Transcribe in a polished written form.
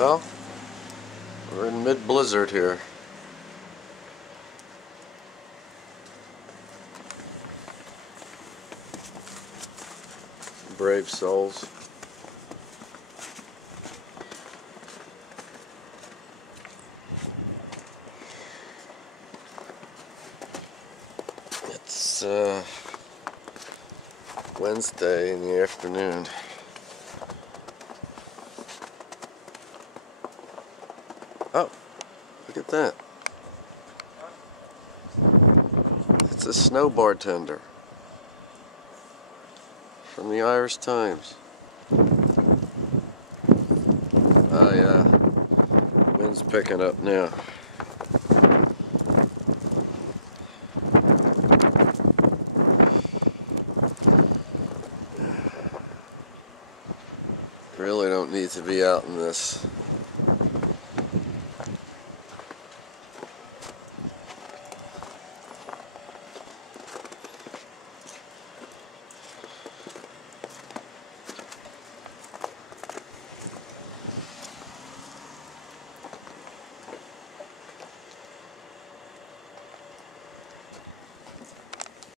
Well, we're in mid-blizzard here. Brave souls. It's Wednesday in the afternoon. Oh, look at that. It's a snow bartender from the Irish Times. Oh yeah, wind's picking up now. Really don't need to be out in this.